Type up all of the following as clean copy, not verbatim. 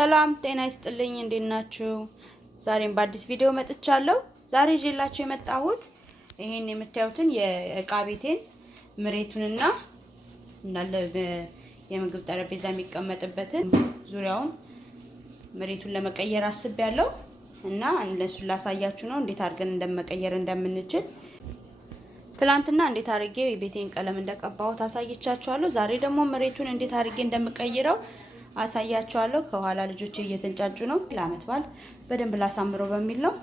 ሰላም ጤና ይስጥልኝ እንዴት ናችሁ? ዛሬም በአዲስ ቪዲዮ መጥቻለሁ። ዛሬ ይዤላችሁ የመጣሁት ይሄን የምታዩትን የእቃ ቤቴን መሬቱንና እንዳለ የምግብ ጠረጴዛ የሚቀመጥበትን ዙሪያውን መሬቱን ለመቀየር አስቤያለሁ እና ለሱን ላሳያችሁ ነው እንዴት አድርገን እንደመቀየር እንደምንችል። ትላንትና እንዴት አድርጌ የቤቴን ቀለም እንደቀባሁት አሳይቻችኋለሁ። ዛሬ ደግሞ መሬቱን እንዴት አድርጌ እንደምቀይረው አሳያችኋለሁ። ከኋላ ልጆች እየተንጫጩ ነው። ለአመት በዓል በደንብ ላሳምረው በሚል ነው።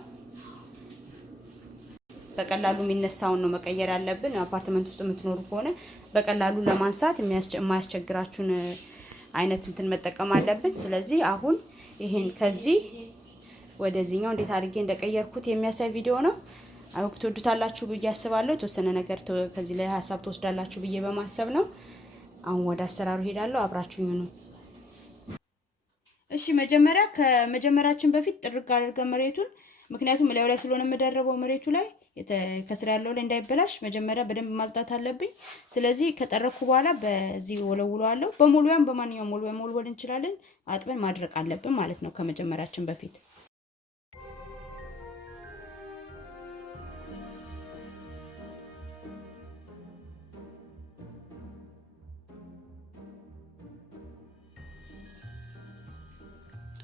በቀላሉ የሚነሳውን ነው መቀየር ያለብን። አፓርትመንት ውስጥ የምትኖሩ ከሆነ በቀላሉ ለማንሳት የማያስቸግራችሁን አይነት እንትን መጠቀም አለብን። ስለዚህ አሁን ይሄን ከዚህ ወደዚህኛው እንዴት አድርጌ እንደቀየርኩት የሚያሳይ ቪዲዮ ነው። አሁን ትወዱታላችሁ ብዬ አስባለሁ። የተወሰነ ነገር ከዚህ ላይ ሀሳብ ትወስዳላችሁ ብዬ በማሰብ ነው። አሁን ወደ አሰራሩ ሄዳለሁ። አብራችሁኝ ነው። እሺ ከመጀመሪያችን በፊት ጥርግ አድርገን መሬቱን ምክንያቱም ላዩ ላይ ስለሆነ የምደረበው መሬቱ ላይ ከስራ ያለው ላይ እንዳይበላሽ መጀመሪያ በደንብ ማጽዳት አለብኝ። ስለዚህ ከጠረኩ በኋላ በዚህ ወለውለዋለሁ። በሙሉያም በማንኛውም መወልወል እንችላለን። አጥበን ማድረቅ አለብን ማለት ነው ከመጀመሪያችን በፊት።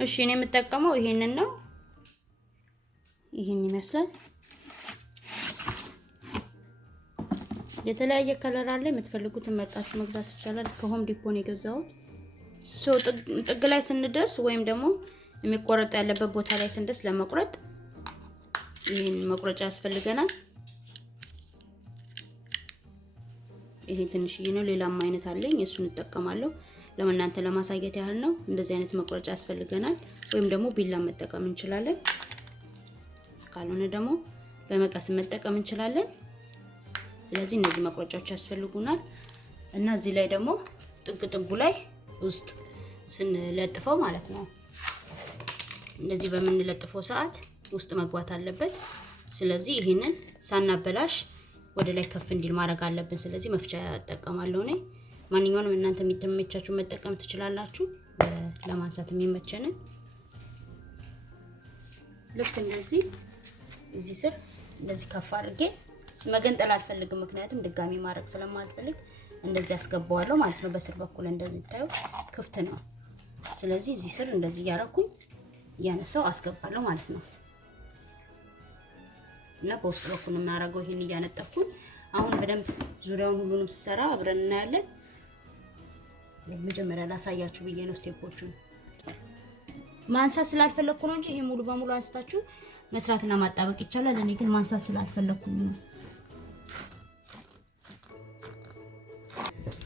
እሺ እኔ የምጠቀመው ይሄንን ነው። ይሄን ይመስላል። የተለያየ ከለር አለ። የምትፈልጉትን መርጣችሁ መግዛት ይቻላል። ከሆም ዲፖ ነው የገዛሁት። ጥግ ላይ ስንደርስ ወይም ደግሞ የሚቆረጥ ያለበት ቦታ ላይ ስንደርስ ለመቁረጥ ይሄን መቁረጫ ያስፈልገናል። ይሄ ትንሽዬ ነው። ሌላም አይነት አለኝ። እሱን እጠቀማለሁ። ለማንኛውም ለማሳየት ያህል ነው። እንደዚህ አይነት መቁረጫ ያስፈልገናል። ወይም ደግሞ ቢላ መጠቀም እንችላለን። ካልሆነ ደግሞ በመቀስ መጠቀም እንችላለን። ስለዚህ እነዚህ መቁረጫዎች ያስፈልጉናል እና እዚህ ላይ ደግሞ ጥጉ ላይ ውስጥ ስንለጥፈው ማለት ነው። እንደዚህ በምንለጥፈው ሰዓት ውስጥ መግባት አለበት። ስለዚህ ይሄንን ሳናበላሽ ወደ ላይ ከፍ እንዲል ማድረግ አለብን። ስለዚህ መፍቻ እጠቀማለሁ እኔ። ማንኛውንም እናንተ የሚተመቻችሁ መጠቀም ትችላላችሁ። ለማንሳት የሚመቸንን ልክ እንደዚህ እዚህ ስር እንደዚህ ከፍ አድርጌ መገንጠል አልፈልግም፣ ምክንያቱም ድጋሚ ማድረግ ስለማልፈልግ እንደዚህ አስገባዋለሁ ማለት ነው። በስር በኩል እንደምታዩ ክፍት ነው። ስለዚህ እዚህ ስር እንደዚህ ያረኩኝ እያነሳው አስገባለሁ ማለት ነው እና በውስጥ በኩል እናደርገው ይሄን እያነጠፍኩኝ። አሁን በደንብ ዙሪያውን ሁሉንም ሲሰራ አብረን እናያለን። መጀመሪያ ላሳያችሁ ብዬ ነው ስቴፖቹን። ማንሳት ስላልፈለኩ ነው እንጂ ይሄ ሙሉ በሙሉ አንስታችሁ መስራትና ማጣበቅ ይቻላል። እኔ ግን ማንሳት ስላልፈለኩ ነው።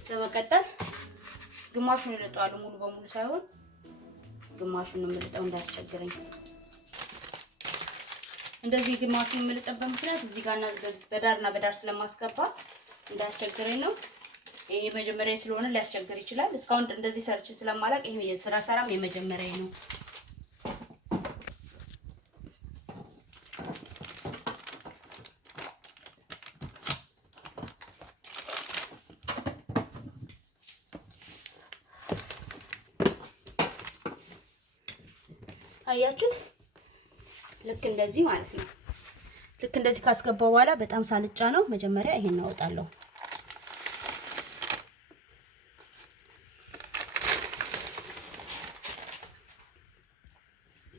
በመቀጠል ግማሹን እልጠዋለሁ፣ ሙሉ በሙሉ ሳይሆን ግማሹን ነው የምልጠው እንዳያስቸግረኝ። እንደዚህ ግማሹን የምልጠበት ምክንያት እዚህ ጋርና በዳርና በዳር ስለማስገባ እንዳያስቸግረኝ ነው። ይሄ መጀመሪያ ስለሆነ ሊያስቸግር ይችላል። እስካሁን እንደዚህ ሰርች ስለማላቅ ይሄ የስራ ሰራም የመጀመሪያ ነው። አያችሁ ልክ እንደዚህ ማለት ነው። ልክ እንደዚህ ካስገባው በኋላ በጣም ሳልጫ ነው መጀመሪያ ይሄን አወጣለሁ።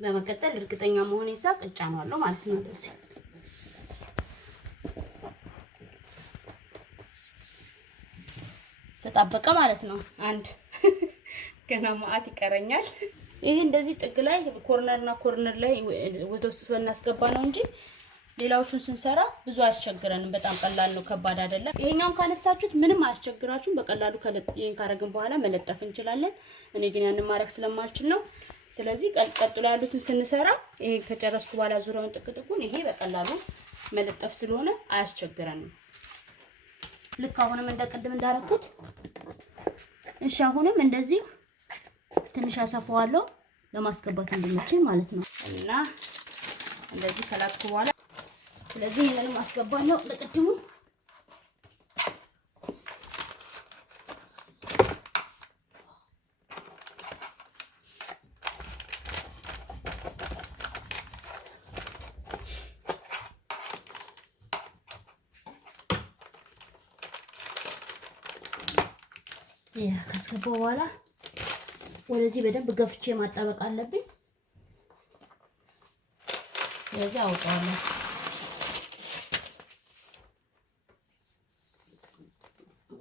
በመቀጠል እርግጠኛ መሆን ይሳቅ እጫናለሁ ማለት ነው። እንደዚህ ተጣበቀ ማለት ነው። አንድ ገና ማአት ይቀረኛል። ይሄ እንደዚህ ጥግ ላይ ኮርነርና ኮርነር ላይ ወደ ውስጥ ስናስገባ ነው እንጂ ሌላዎቹን ስንሰራ ብዙ አያስቸግረንም። በጣም ቀላል ነው፣ ከባድ አይደለም። ይሄኛውን ካነሳችሁት ምንም አያስቸግራችሁም። በቀላሉ ይሄን ካረግን በኋላ መለጠፍ እንችላለን። እኔ ግን ያንን ማድረግ ስለማልችል ነው። ስለዚህ ቀጥሎ ያሉትን ስንሰራ ይሄ ከጨረስኩ በኋላ ዙሪያውን ጥቅጥቁን ይሄ በቀላሉ መለጠፍ ስለሆነ አያስቸግረንም። ልክ አሁንም እንደቀድም እንዳረኩት እሺ፣ አሁንም እንደዚህ ትንሽ አሰፋዋለሁ ለማስገባት እንዲመቸኝ ማለት ነው እና እንደዚህ ከላጥኩ በኋላ ስለዚህ ይሄንን ማስገባለሁ ለቅድሙ ያ ካስገባው በኋላ ወደዚህ በደንብ ገፍቼ ማጣበቅ አለብኝ። ስለዚህ አውጣዋለሁ።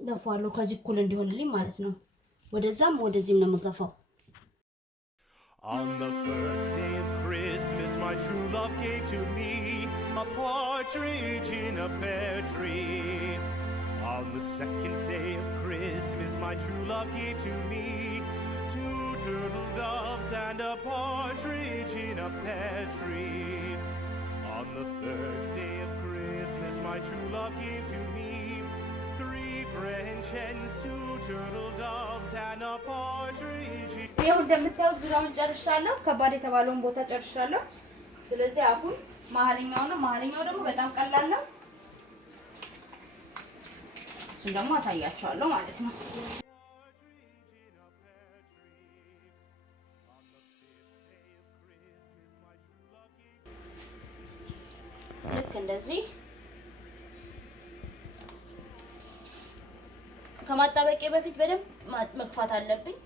ገፋዋለሁ ከዚህ እኩል እንዲሆንልኝ ማለት ነው። ወደዛም ወደዚህም ነው የምገፋው። On the first day of Christmas my true love gave to me a partridge in a pear tree. On the second day of Christmas my true love gave to me 2 turtle doves and a partridge in a pear tree. On the third day of Christmas my true love gave to me 3 French hens, 2 turtle doves and a partridge. ይሄው እንደምታዩት ዙሪያውን ጨርሻለሁ። ከባድ የተባለውን ቦታ ጨርሻለሁ። ስለዚህ አሁን መሀለኛው ደግሞ በጣም ቀላል ነው። እሱን ደግሞ አሳያችኋለሁ ማለት ነው። ልክ እንደዚህ ከማጣበቄ በፊት በደንብ መግፋት አለብኝ።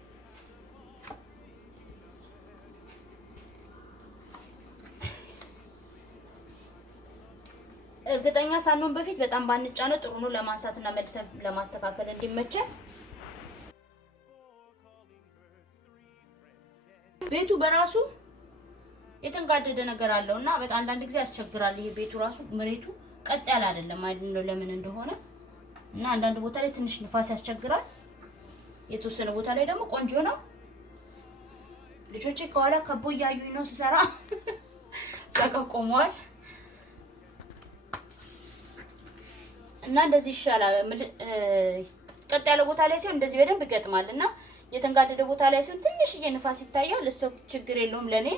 እርግጠኛ ሳንሆን በፊት በጣም ባንጫነው ጥሩ ነው፣ ለማንሳትና መልሰን ለማስተካከል እንዲመቸን። ቤቱ በራሱ የተንጋደደ ነገር አለውና በጣም አንዳንድ ጊዜ ያስቸግራል። ይሄ ቤቱ ራሱ መሬቱ ቀጥ ያለ አይደለም አይደለም ለምን እንደሆነ እና አንዳንድ ቦታ ላይ ትንሽ ንፋስ ያስቸግራል። የተወሰነ ቦታ ላይ ደግሞ ቆንጆ ነው። ልጆቼ ከኋላ ከቦ ያዩኝ ነው ሲሰራ ቆመዋል። እና እንደዚህ ይሻላል። ቀጥ ያለ ቦታ ላይ ሲሆን እንደዚህ በደንብ ይገጥማልና የተንጋደደ ቦታ ላይ ሲሆን ትንሽዬ ንፋስ ይታያል። እሱ ችግር የለውም ለኔ፣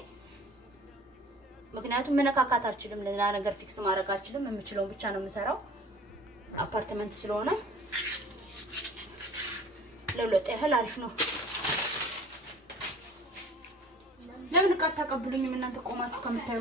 ምክንያቱም መነካካት አልችልም፣ ሌላ ነገር ፊክስ ማድረግ አልችልም። የምችለውን ብቻ ነው የምሰራው አፓርትመንት ስለሆነ። ለሁለት ያህል አሪፍ ነው። ለምን ቃል ተቀብሉኝም እናንተ ቆማችሁ ከምታዩ?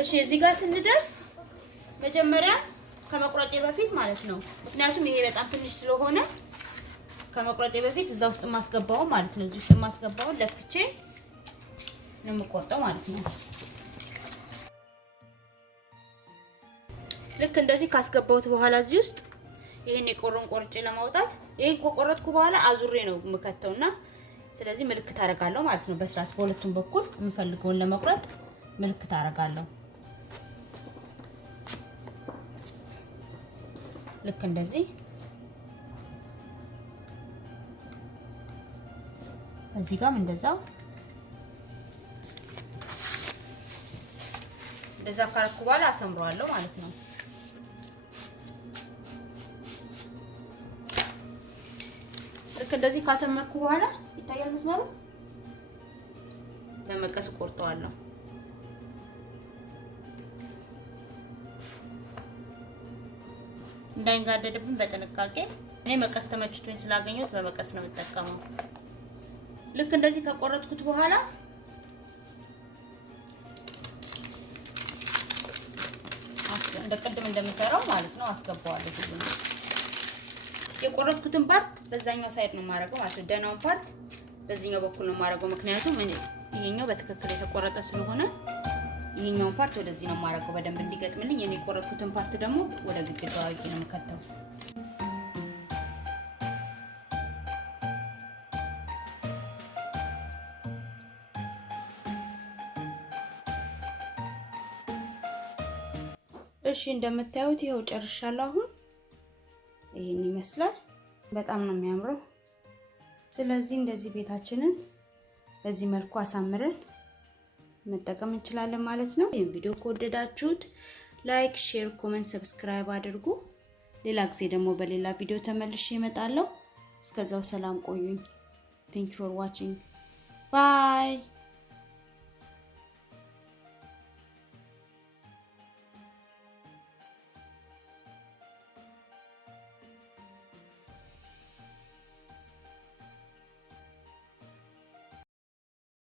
እሺ እዚህ ጋር ስንደርስ መጀመሪያ ከመቁረጤ በፊት ማለት ነው፣ ምክንያቱም ይሄ በጣም ትንሽ ስለሆነ ከመቁረጤ በፊት እዛ ውስጥ ማስገባው ማለት ነው። እዚህ ውስጥ ማስገባው ለክቼ ነው የምቆርጠው ማለት ነው። ልክ እንደዚህ ካስገባሁት በኋላ እዚህ ውስጥ ይሄን ቆርጬ ለማውጣት ይሄን ከቆረጥኩ በኋላ አዙሬ ነው የምከተውና ስለዚህ ምልክት አደርጋለሁ ማለት ነው። በስራስ በሁለቱም በኩል የምፈልገውን ለመቁረጥ ምልክት አደርጋለሁ። ልክ እንደዚህ እዚህ ጋርም እንደዛው እንደዛ ካረኩ በኋላ አሰምረዋለሁ ማለት ነው። ልክ እንደዚህ ካሰመርኩ በኋላ ይታያል መስመሩ፣ በመቀስ ቆርጠዋለሁ። እንዳይጋደድብን በጥንቃቄ እኔ መቀስ ተመችቶኝ ስላገኘሁት በመቀስ ነው የምጠቀመው። ልክ እንደዚህ ከቆረጥኩት በኋላ እንደቀደም እንደምሰራው ማለት ነው አስገባዋለሁ። ሁሉንም የቆረጥኩትን ፓርት በዛኛው ሳይድ ነው የማደርገው ማለት ነው። ደህናውን ፓርት በዚህኛው በኩል ነው የማደርገው፣ ምክንያቱም ይሄኛው በትክክል የተቆረጠ ስለሆነ ይሄኛውን ፓርት ወደዚህ ነው ማረገው በደንብ እንዲገጥምልኝ። የኔ ቆረጥኩትን ፓርት ደግሞ ወደ ግድግዳው አድርጌ ነው የምከተው። እሺ እንደምታዩት ይሄው ጨርሻለሁ። አሁን ይሄን ይመስላል። በጣም ነው የሚያምረው። ስለዚህ እንደዚህ ቤታችንን በዚህ መልኩ አሳምረን መጠቀም እንችላለን ማለት ነው። ይሄን ቪዲዮ ከወደዳችሁት ላይክ፣ ሼር፣ ኮሜንት፣ ሰብስክራይብ አድርጉ። ሌላ ጊዜ ደግሞ በሌላ ቪዲዮ ተመልሼ እመጣለሁ። እስከዛው ሰላም ቆዩኝ። Thank you for watching. Bye.